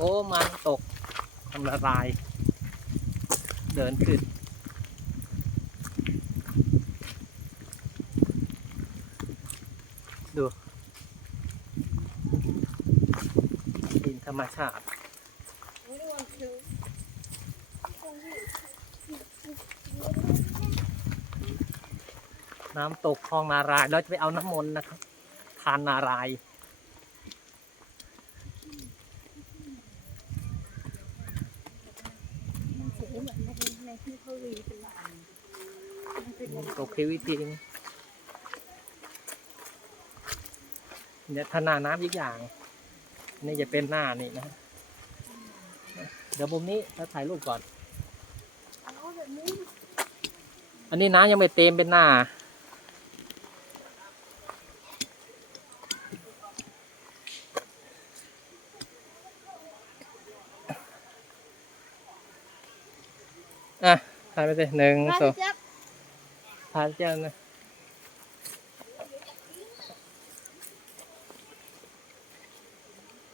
ครับผมมาตกทำละลาย เดินขึ้น ดูดินธรรมชาติน้ำตกคลองนาราย เราจะไปเอาน้ำมนต์นะครับ ทานนารายณ์ มันสี เหมือนในในที่เขารีเป็นละอันมันเป็นตกคิวิทีนึงเนี่ยถ้าหน้าน้ำอีกอย่าง นี่จะเป็นหน้านี่นะ เดี๋ยวมุมนี้เราถ่ายรูปก่อน อันนี้น้ำยังไม่เต็มเป็นหน้า อะถ่ายไปสิหนึ่งมาสองพี่แจ๊บถ่ายเจ้านะ